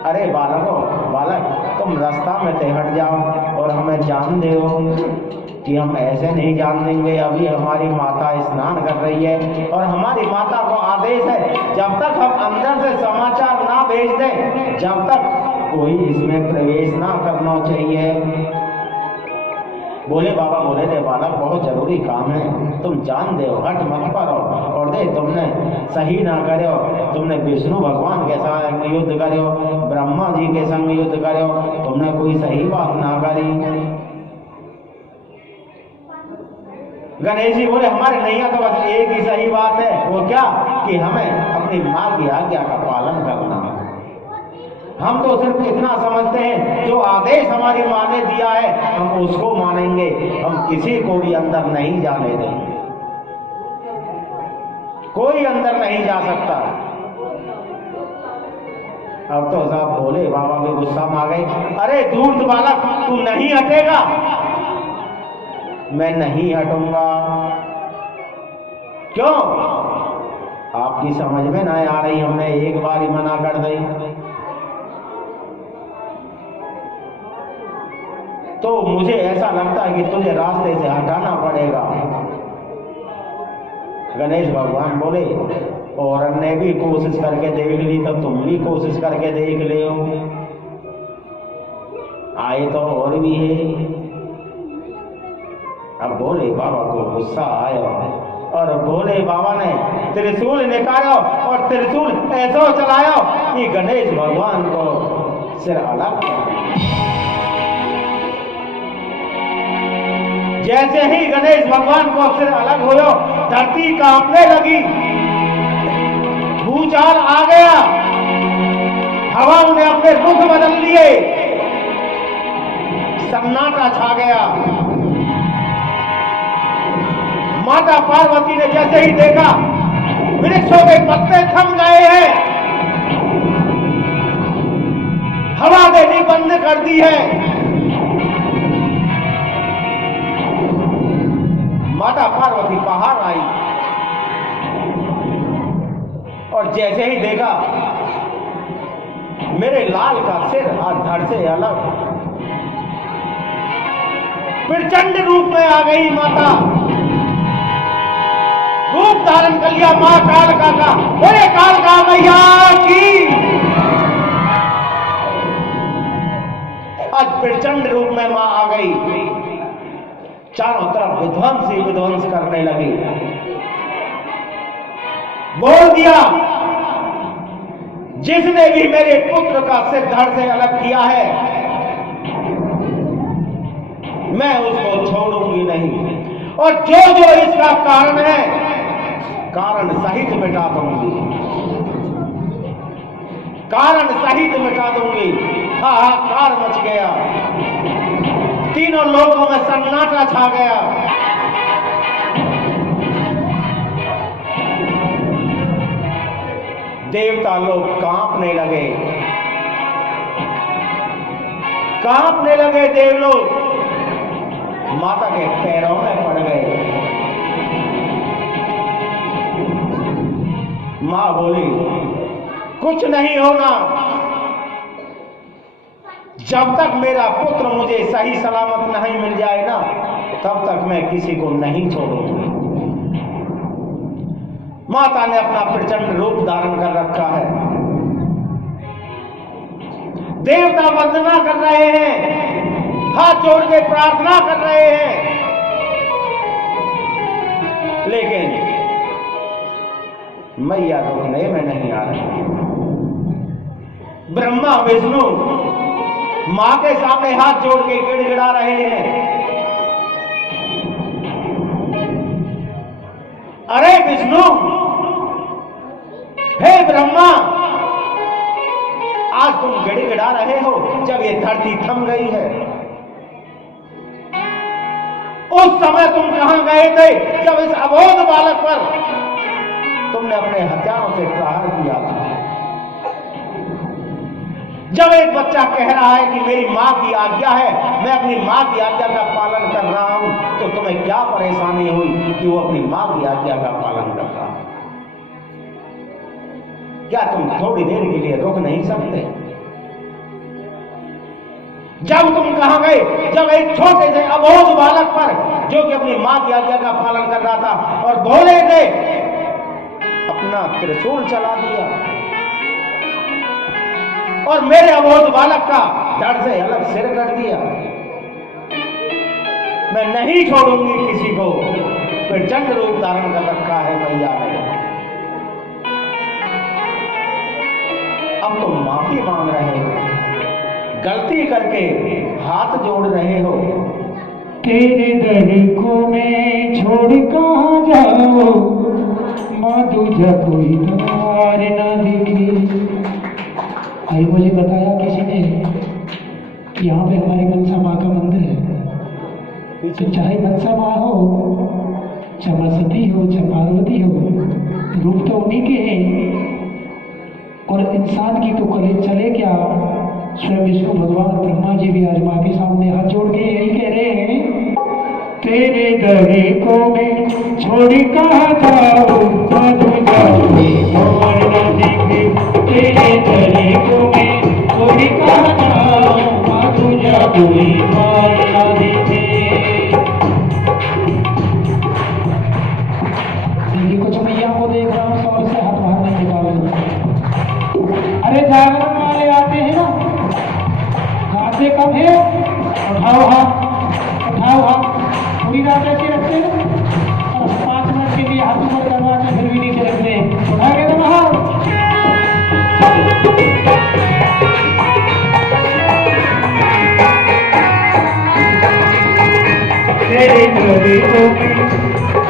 अरे बालक तुम रास्ता में से हट जाओ और हमें जान दो कि हम ऐसे नहीं जान देंगे। अभी हमारी माता स्नान कर रही है और हमारी माता को आदेश है जब तक हम अंदर से समाचार ना भेज दें, जब तक कोई इसमें प्रवेश ना करना चाहिए। बोले बाबा बोले, रे बालक बहुत जरूरी काम है, तुम जान दो, हट मत करो। और दे तुमने सही ना करो, तुमने विष्णु भगवान के संग युद्ध करो, ब्रह्मा जी के संग युद्ध करो, तुमने कोई सही बात ना करी। गणेश जी बोले, हमारे नैया तो बस एक ही सही बात है, वो क्या कि हमें अपनी माँ की आज्ञा का पालन करना है। हम तो सिर्फ इतना समझते हैं जो आदेश हमारी माँ ने दिया है हम उसको मानेंगे, हम किसी को भी अंदर नहीं जाने देंगे, कोई अंदर नहीं जा सकता। अब तो साहब भोले बाबा के गुस्सा में आ गए, अरे धूर्त बालक तू नहीं हटेगा? मैं नहीं हटूंगा। क्यों? आपकी समझ में ना आ रही, हमने एक बार ही मना कर दी तो मुझे ऐसा लगता है कि तुझे रास्ते से हटाना पड़ेगा। गणेश भगवान बोले, और ने भी कोशिश करके देख ली तो तुम भी कोशिश करके देख ले, आए तो और भी है। अब भोले बाबा को गुस्सा आया और भोले बाबा ने त्रिशूल निकाला और त्रिशूल ऐसा चलाया कि गणेश भगवान को सिर अलग। जैसे ही गणेश भगवान को सिर अलग हुआ, धरती कांपने लगी, भूचाल आ गया, हवाओं ने अपने रुख बदल लिए, सन्नाटा छा गया। माता पार्वती ने जैसे ही देखा वृक्षों के पत्ते थम गए हैं, हवा देनी बंद कर दी है। माता पार्वती बाहर आई और जैसे ही देखा मेरे लाल का सिर आज धड़ से अलग, प्रचंड रूप में आ गई माता, रूप धारण कर लिया मां कालका का। बोले कालका मैया की। आज प्रचंड रूप में मां आ गई, चारों तरफ विध्वंस ही विध्वंस करने लगी। बोल दिया, जिसने भी मेरे पुत्र का सिर धड़ से अलग किया है मैं उसको छोड़ूंगी नहीं, और जो जो इसका कारण है कारण सहित मिटा दूंगी, कारण सहित मिटा दूंगी। हाहाकार मच गया। तीनों लोगों में सन्नाटा छा गया। देवता लोग कांपने लगे, कांपने लगे देवलोग, माता के पैरों में पड़ गए। मां बोली, कुछ नहीं होना, जब तक मेरा पुत्र मुझे सही सलामत नहीं मिल जाए ना, तब तक मैं किसी को नहीं छोड़ूंगी। माता ने अपना प्रचंड रूप धारण कर रखा है। देवता वंदना कर रहे हैं, हाथ जोड़ के प्रार्थना कर रहे हैं, लेकिन मैया रुकने में नहीं आ रही। ब्रह्मा विष्णु मां के सामने हाथ जोड़ के गिड़गिड़ा रहे हैं। अरे विष्णु, हे ब्रह्मा, आज तुम गिड़गिड़ा रहे हो जब ये धरती थम गई है। उस समय तुम कहां गए थे जब इस अबोध बालक पर तुमने अपने हथियारों से प्रहार किया था? जब एक बच्चा कह रहा है कि मेरी मां की आज्ञा है, मैं अपनी मां की आज्ञा का पालन कर रहा हूं, तो तुम्हें क्या परेशानी हुई कि वो अपनी मां की आज्ञा का पालन कर रहा है? क्या तुम थोड़ी देर के लिए रुक नहीं सकते? जब तुम कहां गए जब एक छोटे से अबोध बालक पर, जो कि अपनी मां की आज्ञा का पालन कर रहा था और भोले थे, अपना त्रिशूल चला दिया और मेरे अबोध बालक का धड़ से अलग सिर कर दिया? मैं नहीं छोड़ूंगी किसी को। प्रचंड रूप धारण कर रखा है मैया ने। अब तुम माफी मांग रहे हो, गलती करके हाथ जोड़ रहे हो। तेरे दर को मैं छोड़ कहां जाऊं, मां तुझा कोई द्वार ना दिखे। भाई मुझे बताया किसी ने कि यहाँ पे हमारे मनसा माँ का मंदिर है। तो चाहे मनसा माँ हो, चाहे सती हो, चाहे पार्वती हो, रूप तो उन्हीं के हैं। और इंसान की तो कले चले क्या, स्वयं विष्णु भगवान ब्रह्मा जी भी आज माँ के सामने हाथ जोड़ के यही कह रहे हैं, तेरे दरे को मैं छोड़ी कहाँ जाऊं, माँ तुझा कोई और न दिखे। तेरे दरे को मैं छोड़ी कहाँ जाऊं, माँ तुझा कोई और न दिखे। देखिए कुछ मैया को देख रहा हूँ, समझ से हाथ बाहर नहीं निकाले। अरे जागरण वाले आते हैं ना, गाते कब है? उठाओ हाथ, उठाओ हाथ। पूरी रात ऐसे रखते हैं और 5 मिनट के लिए हाथ ऊपर करवा के फिर भी नीचे रखते हैं। उठा के तो बाहर। तेरे गले को मैं,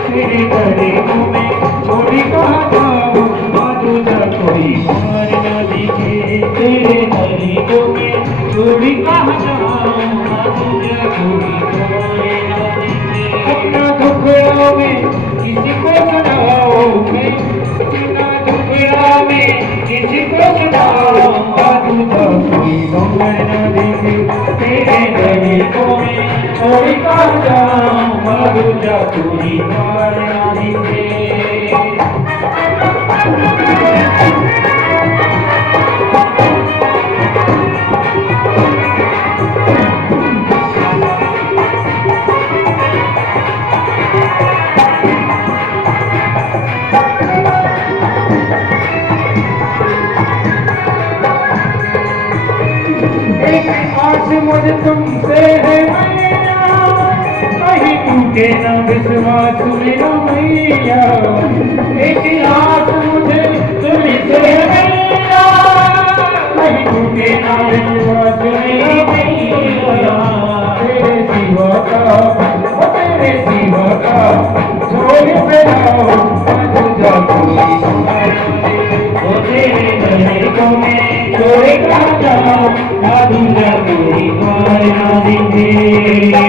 तेरे गले को मैं छोड़ी कहाँ जाऊं, माँ तुझा कोई और न दिखे। तेरे गले को मैं छोड़ी कहाँ जाऊं, माँ तुझा कोई और न दिखे। अपना दुखड़ा में किसी को सुनाओ, मैं अपना दुखड़ा में किसी को सुनाओ, माँ तुझा कोई और न दिखे। तेरे गले को मैं छोड़ी कहाँ जाऊं, माँ तुझा कोई और न दिखे। मुझे तुमसे है मैया, कहीं टूटे न विश्वास मेरा मैया। एक आस मुझे तुमसे है मैया, कहीं टूटे न विश्वास मेरा मैया। तेरे सिवा का, तेरे सिवा का छोड़ पेलाओ, तुझा कोई ओ तेरे गले को मैं छोड़ कहाँ जाऊं, तुझा कोई और न दिखे।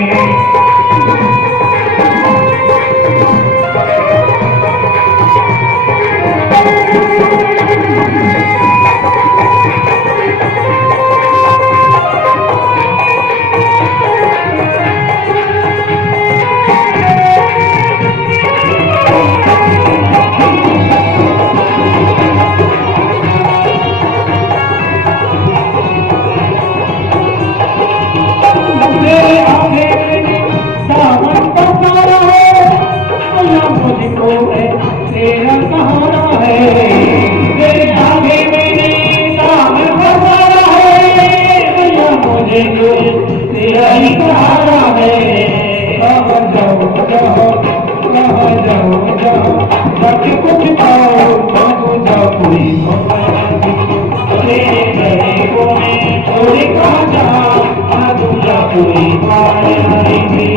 कुछ पाओ न दूजा कोई तेरे तरीकों में छोड़ कहाँ जाओ न दूजा कोई पार नहीं।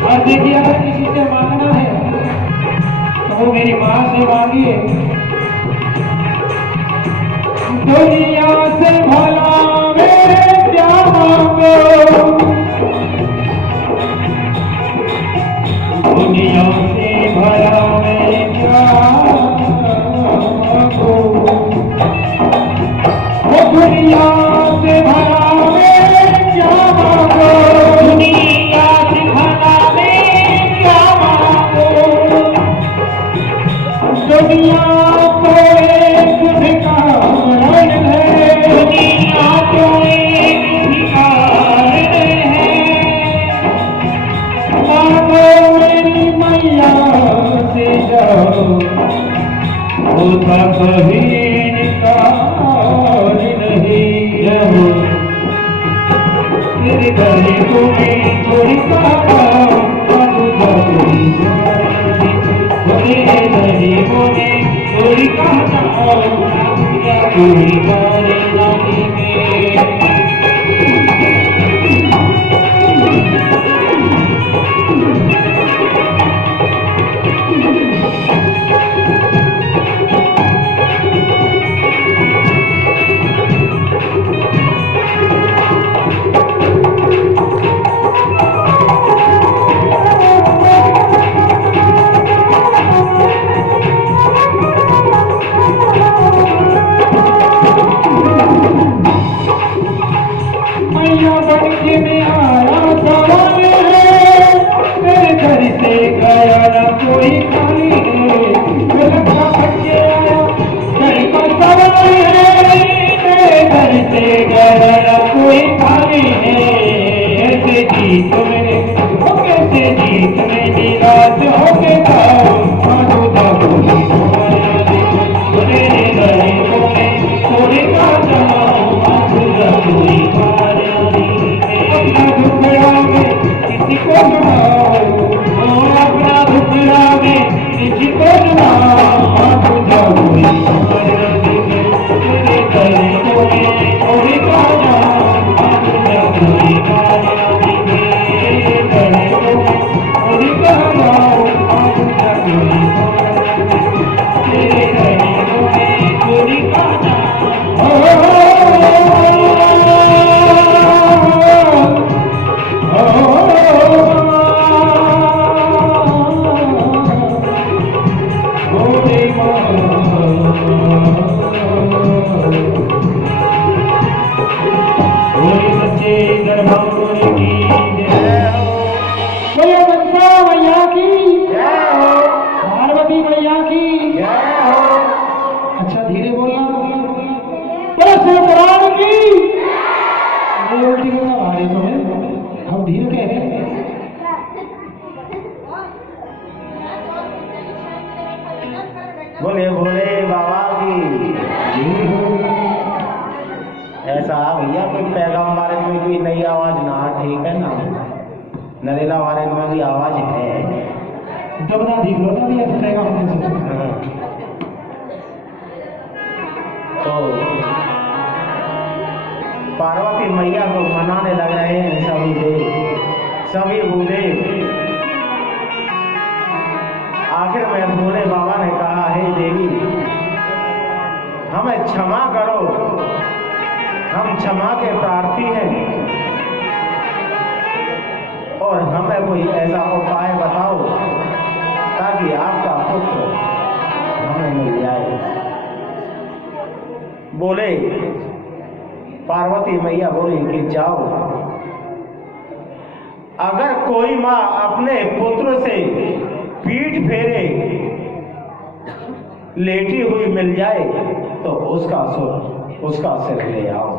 और देखिए अगर किसी से मांगना है तो वो मेरी माँ से मांगिए। दुनिया से भला मेरे क्या मांगो, दुनिया से भला मेरे क्या मांगो, वो दुनिया से भला मेरे क्या मांगो, दुनिया से भला मेरे क्या मांगो। दुनिया तो एक भिखारन है, दुनिया तो एक भिखारन है। मांगो मेरी मैया से जाओ होता कभी निकाल नहीं। तेरे तरीकों में छोड़ पाओ तेरे तरीकों में छोड़ पाओ कोई बार नहीं मैया बनके में आया सवाल है, तेरे घर से गया न कोई खाली है। लड़का बच्चे आया घर का सवाल है, तेरे घर से गया न कोई खाली है। ऐसे जीत मेरे हो कैसे जीत में निराश हो के जाओ मानो जाओ तेरे गरीबों में थोड़ी का जाओ मानो जाओ कोई पार अपना दुखड़ा में किसी को सुनाओ, अपना दुखड़ा में किसी को सुनाओ मानो जाओ कोई पार तेरे गरीबों में थोड़ी का जाओ मानो जाओ कोई पार तेरे गरीबों में थोड़ी का जाओ मानो जाओ कोई पार तेरे गरीबों में थोड़ी का जाओ। पार्वती मैया की अच्छा धीरे बोलना शिवपुराण की उल्टी बोलना हमारे तो है हम धीरे कह रहे हैं। बोले भोले बाबा की ऐसा भैया कोई पैगाम वाले में कोई नई आवाज ना ठीक है ना, नरेला वाले में भी आवाज है जब ना दिख लो ना भी ऐसा पैगाम कैसे। तो पार्वती मैया को मनाने लग रहे हैं सभी देव सभी भूदेव। आखिर में भोले बाबा ने कहा हे देवी हमें क्षमा करो, हम क्षमा के प्रार्थी हैं और हमें कोई ऐसा उपाय बताओ ताकि आपका पुत्र हमें मिल जाए। बोले पार्वती मैया बोली कि जाओ, अगर कोई माँ अपने पुत्र से पीठ फेरे लेटी हुई मिल जाए तो उसका सिर ले आओ।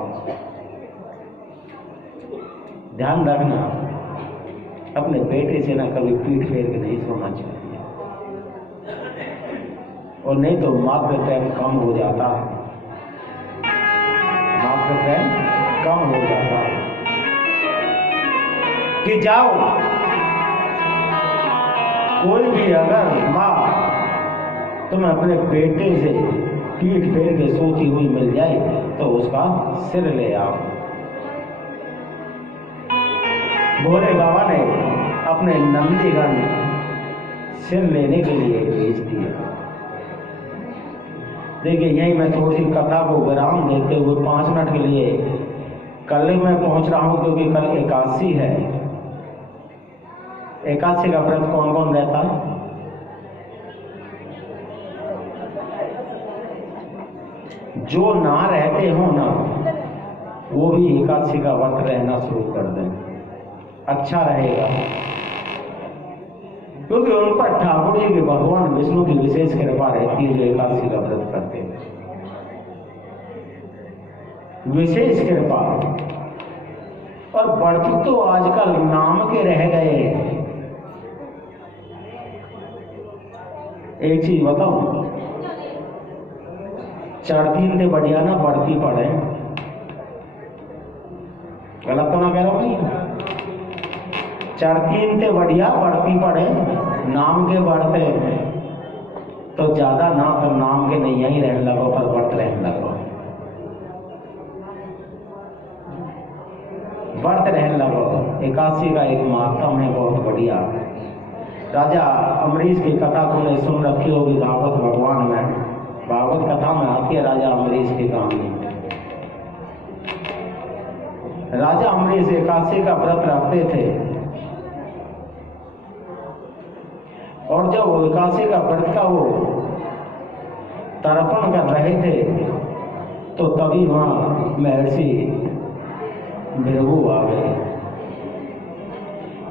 ध्यान रखना अपने बेटे से ना कभी पीठ फेर के नहीं सोना चाहिए, और नहीं तो माँ पे टाइम कम हो जाता है। से प्रेम कम हो जाता है। कि जाओ कोई भी अगर माँ तुम्हें अपने बेटे से पीठ फेर के सोती हुई मिल जाए तो उसका सिर ले आओ। भोले बाबा ने अपने नंदीगण सिर लेने के लिए भेज दिया। देखिए यही मैं थोड़ी सी कथा को विराम देते हुए 5 मिनट के लिए कल मैं पहुंच रहा हूं, क्योंकि कल एकादशी है। एकादशी का व्रत कौन कौन रहता है? जो ना रहते हो ना वो भी एकादशी का व्रत रहना शुरू कर दें, अच्छा रहेगा। क्योंकि उन पर ठाकुर जी के भगवान विष्णु की विशेष कृपा रहती है जो एकादशी का व्रत करते हैं, विशेष कृपा। और व्रत तो आजकल नाम के रह गए हैं। एक चीज बताऊं, चढ़ती थे बढ़िया ना बढ़ती पड़े, गलत तो ना कह रहा हूं? चढ़ती थे बढ़िया बढ़ती पड़े, नाम के बढ़ते तो ज्यादा ना तो नाम के नहीं ही रहने लगो पर बढ़ते रहने लगो, बढ़ते रहने लगो। एकादशी का एक महात्म है बहुत बढ़िया। राजा अमरीश की कथा तुमने सुन रखी होगी भागवत भगवान में, भागवत कथा में आती है राजा अमरीश की कहानी। राजा अमरीश एकादशी का व्रत रखते थे और जब वो एकादशी का व्रत का वो तर्पण कर रहे थे तो तभी वहां महर्षि भृगु आ गए।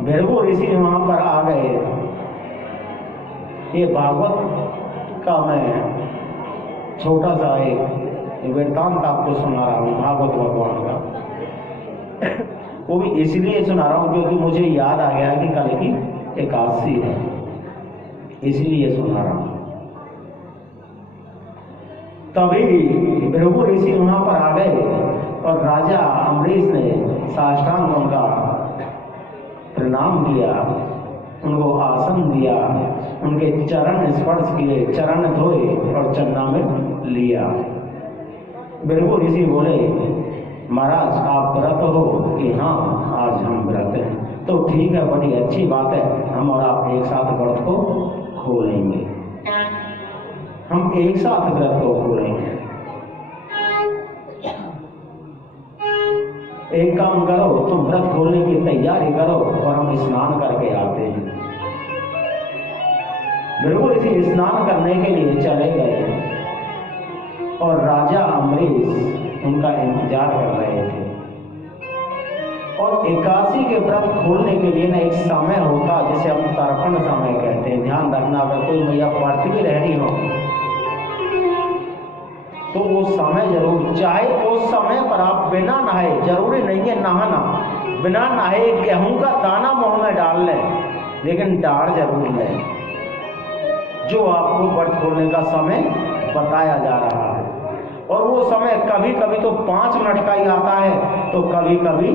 भृगु ऋषि वहां पर आ गए। ये भागवत का मैं छोटा सा एक वृत्तांत आपको सुना रहा हूँ भागवत भगवान का। वो भी इसलिए सुना रहा हूँ क्योंकि मुझे याद आ गया कि कल की एकादशी है, इसलिए सुना रहा हूं। तभी भृगु ऋषि वहां पर आ गए और राजा अमरीश ने साष्टांग उनका प्रणाम किया, उनको आसन दिया, उनके चरण स्पर्श किए, चरण धोए और चन्ना में लिया। भृगु ऋषि बोले, महाराज आप व्रत हो? कि हाँ आज हम व्रत हैं। तो ठीक है, बड़ी अच्छी बात है, हम और आप एक साथ व्रत को खोलेंगे, हम एक साथ व्रत को खोलेंगे। एक काम करो, तुम व्रत खोलने की तैयारी करो और हम स्नान करके आते हैं। भृगु ऋषि स्नान करने के लिए चले गए और राजा अमरीश उनका इंतजार कर रहे थे। और एकादशी के व्रत खोलने के लिए ना एक समय होता जिसे हम तर्पण समय कहते हैं। ध्यान रखना, अगर कोई मैया व्रत भी रह रही हो तो वो समय जरूर, चाहे उस समय पर आप बिना नहाए, जरूरी नहीं है नहाना, बिना नहाए गेहूं का दाना मुंह में डाल लें, लेकिन डाल जरूर लें जो आपको व्रत खोलने का समय बताया जा रहा है। और वो समय कभी कभी तो 5 मिनट का ही आता है, तो कभी कभी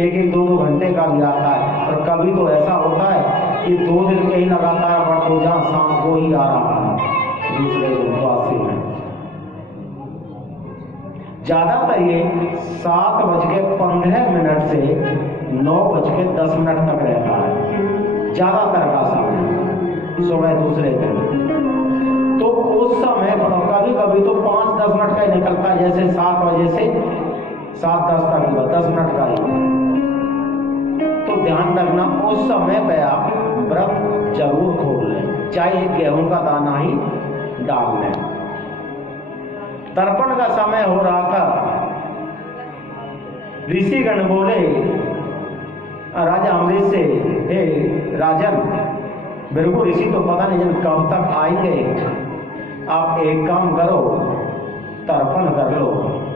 1-2 घंटे का भी आता है, और कभी तो ऐसा होता है कि 2 दिन के ही लगातार व्रत हो, जहाँ शाम को ही आ रहा है दूसरे उपवासी में। ज्यादातर ये 7:15 से 9:10 तक रहता है, ज्यादातर का समय सुबह दूसरे दिन। तो उस समय कभी कभी तो 5-10 मिनट का ही निकलता है, जैसे 7 बजे से 7:10 तक हुआ, 10 मिनट का ही। तो ध्यान रखना, उस समय पे आप व्रत जरूर खोल लें, चाहे गेहूं का दाना ही डाल लें। तर्पण का समय हो रहा था, ऋषिगण बोले राजा अमरीश से, हे राजन, भृगु ऋषि तो पता नहीं जब कब तक आएंगे, आप एक काम करो तर्पण कर लो।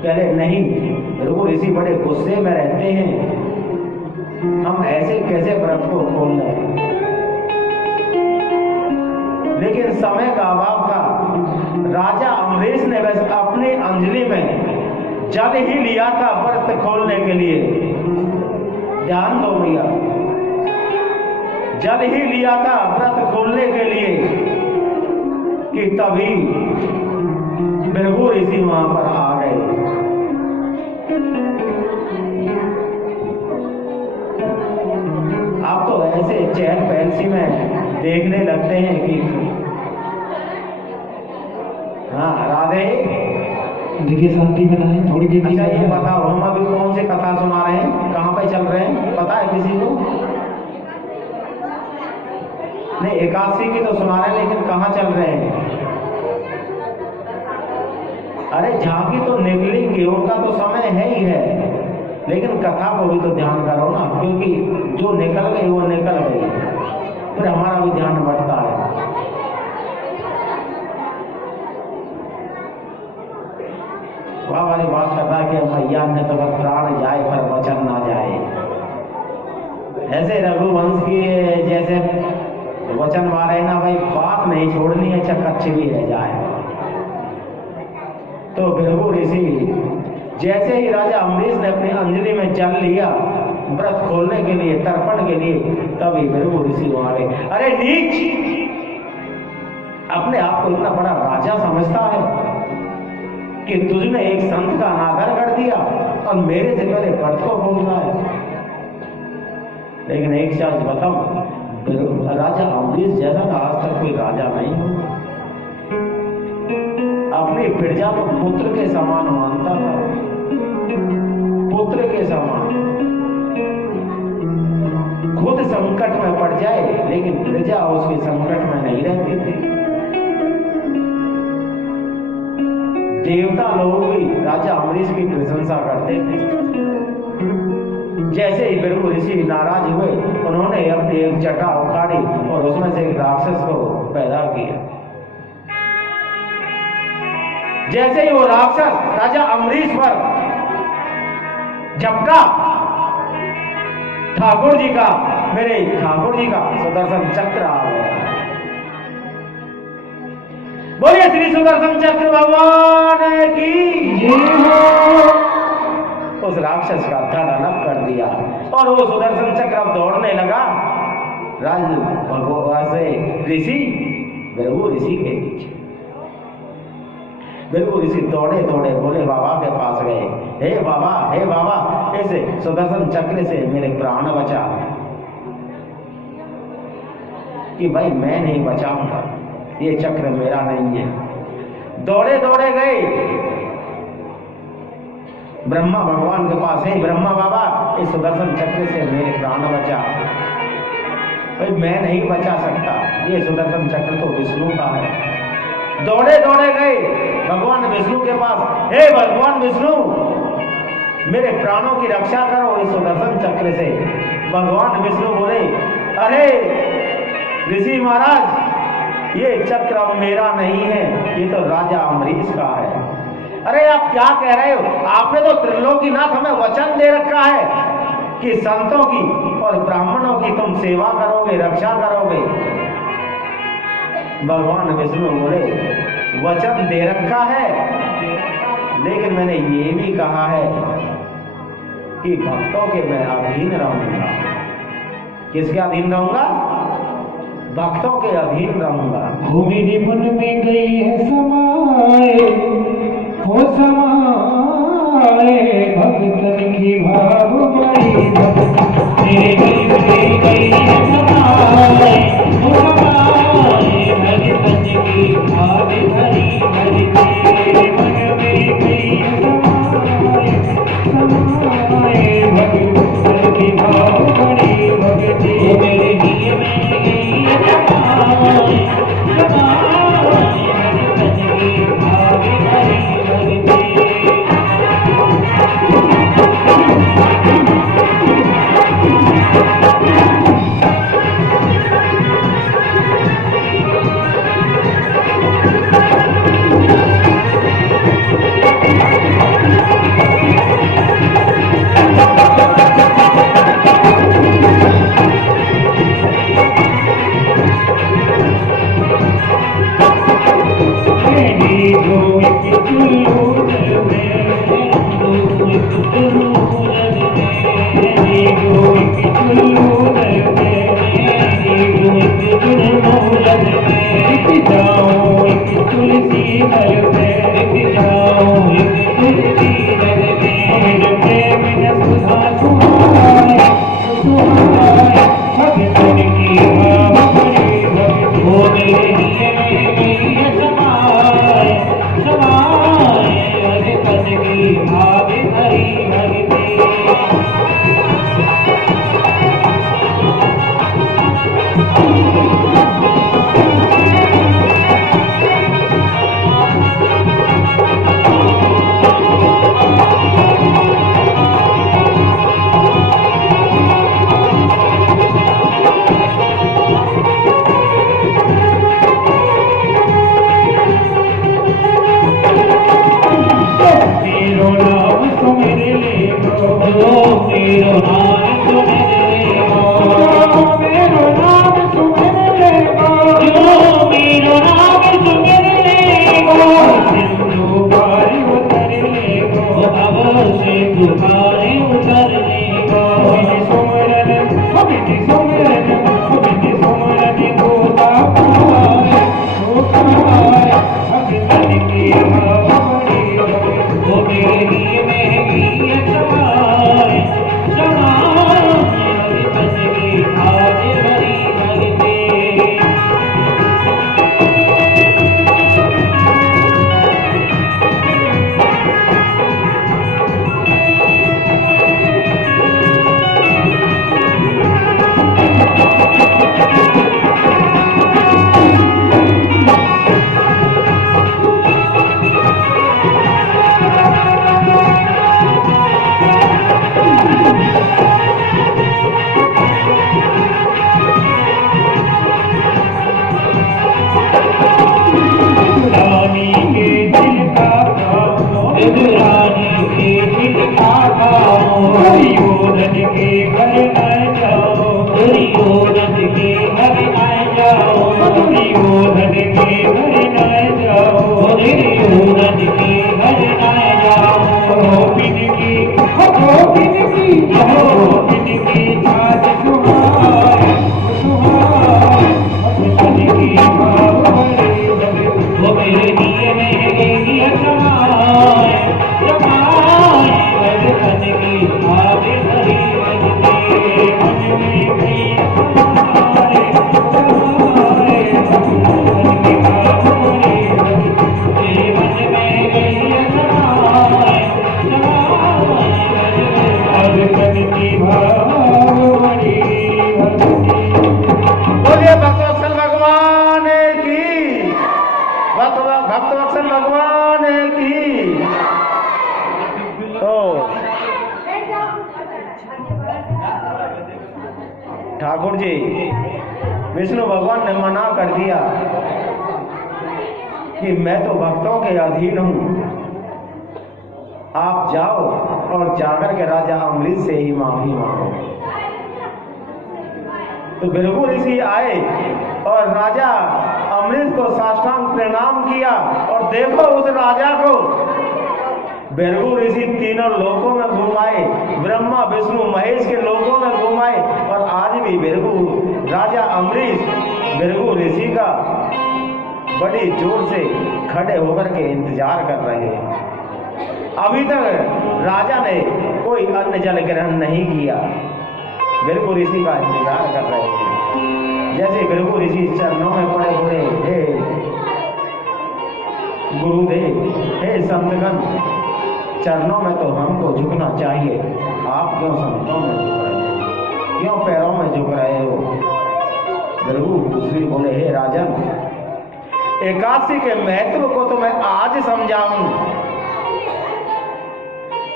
कह रहे नहीं, भृगु ऋषि बड़े गुस्से में रहते हैं, हम ऐसे कैसे व्रत को खोल लें। लेकिन समय का अभाव था। राजा अमरीश ने बस अपनी अंजलि में जल ही लिया था व्रत खोलने के लिए, ध्यान दो भैया, जल ही लिया था व्रत खोलने के लिए कि तभी भृगु ऋषि वहां पर आ गए। आप तो ऐसे चहल पहल सी में देखने लगते हैं कि हाँ राधे। देखिए शांति बनाए थोड़ी देर। अच्छा ये बताओ, हम अभी कौन सी कथा सुना रहे हैं, कहाँ पे चल रहे हैं, पता है किसी को? नहीं, एकादशी की तो सुना रहे हैं, लेकिन कहाँ चल रहे हैं? अरे झांकी तो निकलेंगे, उनका तो समय है ही है, लेकिन कथा को भी तो ध्यान करो ना, क्योंकि जो निकल गई वो निकल गई, फिर हमारा भी ध्यान बढ़ता है। वह वाली बात करना कि मैया ने तो प्राण जाए पर वचन ना जाए। ऐसे रघुवंश की जैसे वचन मारे ना भाई, बात नहीं छोड़नी है, चक्कर भी रह जाए। तो भृगु ऋषि जैसे ही राजा अम्बरीश ने अपनी अंजलि में जल लिया व्रत खोलने के लिए, तर्पण के लिए, तभी भृगु ऋषि वहां गए। अरे नीच, अपने आप को इतना बड़ा राजा समझता है कि तुझने एक संत का अनादर कर दिया और मेरे से पहले व्रत को खोल रहा है। लेकिन एक चीज बताऊं, राजा अम्बरीश जैसा तो आज तक कोई राजा नहीं हुआ। अपनी प्रजा को पुत्र के समान मानता था, पुत्र के समान। खुद संकट में पड़ जाए लेकिन प्रजा उसके संकट में नहीं रहती थी। देवता लोग भी राजा अम्बरीश की प्रशंसा करते थे। जैसे ही भृगु ऋषि नाराज हुए, उन्होंने अपनी एक जटा उखाड़ी और उसमें से एक राक्षस को पैदा किया। जैसे ही वो राक्षस राजा अम्बरीश पर झपटा, ठाकुर जी का, मेरे ठाकुर जी का सुदर्शन चक्र आ गया। बोलिए श्री सुदर्शन चक्र भगवान की जय हो। उस राक्षस का धड़ अलग कर दिया और वो सुदर्शन चक्र अब दौड़ने लगा राज भगवान से ऋषि भृगु ऋषि के पीछे। भृगु ऋषि दौड़े दौड़े भोले बाबा के पास गए। हे बाबा, ऐसे सुदर्शन चक्र से मेरे प्राण बचा। कि भाई मैं नहीं बचाऊंगा, ये चक्र मेरा नहीं है। दौड़े दौड़े गए ब्रह्मा भगवान के पास। है ब्रह्मा बाबा, इस सुदर्शन चक्र से मेरे प्राण बचा। भाई मैं नहीं बचा सकता, ये सुदर्शन चक्र तो विष्णु का है। दौड़े दौड़े गए भगवान विष्णु के पास। हे भगवान विष्णु, मेरे प्राणों की रक्षा करो इस सुदर्शन चक्र से। भगवान विष्णु बोले, अरे ऋषि महाराज, ये चक्र अब मेरा नहीं है, ये तो राजा अम्बरीश का है। अरे आप क्या कह रहे हो? आपने तो त्रिलोकीनाथ हमें वचन दे रखा है कि संतों की और ब्राह्मणों की तुम सेवा करोगे, रक्षा करोगे। भगवान विष्णु बोले, वचन दे रखा है, लेकिन मैंने ये भी कहा है कि भक्तों के मैं अधीन रहूंगा। किसके अधीन रहूंगा? भक्तों के अधीन रहूंगा। वो मेरे मन में गई है समाए, हो समाए भक्तन की भाव बड़ी भक्त मेरे दिल में गई है समाए, हो समाए भक्तन की भाव बड़ी भक्त मेरे मन में गई है समाए, समाए भक्तन की भाव बड़ी भक्त मेरे दिल में गई है समाए, समाए भक्तन की भाव बड़ी दुर्योधन के घर न जाओ, दुर्योधन के घर न जाओ, दुर्योधन के घर न जाओ, दुर्योधन के घर न जाओ। गोपिन की आज सुहाए सुहाए, भगतन की भाव बड़े बड़े, वो मेरे दिए में जमाए जमाए, भगतन की भाव बड़ी बड़ी, मन में गई जमाए जमाए, भगतन की भाव बड़ी बड़ी, मन में गई जमाए जमाए, भगतन की भाव बड़ी बड़ी। बोलिए भक्तवत्सल भगवान की, भक्तवत्सल भगवान की। तो ठाकुर जी, विष्णु भगवान ने मना कर दिया कि मैं तो भक्तों के अधीन हूं, आप जाओ और जाकर के राजा अमृत से ही माफी मांगो। तो भृगु ऋषि आए और राजा अमृत को साष्टांग प्रणाम किया, और देखो उस राजा को भृगु ऋषि तीनों लोकों में घुमाए, ब्रह्मा विष्णु महेश के लोकों में घुमाए, और आज भी भृगु राजा अमरीश भृगु ऋषि का बड़ी जोर से खड़े होकर के इंतजार कर रहे हैं। अभी तक राजा ने कोई अन्न जल ग्रहण नहीं किया, भृगु ऋषि का इंतजार कर रहे हैं। जैसे भृगु ऋषि चरणों में पड़े हुए, हे गुरुदेव, हे संतगण, चरणों में तो हमको झुकना चाहिए, आप क्यों संतों में झुक रहे हो, क्यों पैरों में झुक रहे हो? भृगु ऋषि बोले, हे राजन, एकादशी के महत्व को तो मैं आज समझाऊं।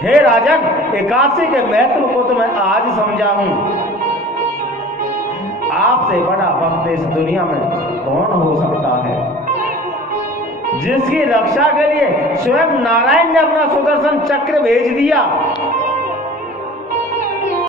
हे राजन, एकादशी के महत्व को तो मैं आज समझाऊं। आपसे बड़ा भक्त इस दुनिया में कौन हो सकता है, जिसकी रक्षा के लिए स्वयं नारायण ने अपना सुदर्शन चक्र भेज दिया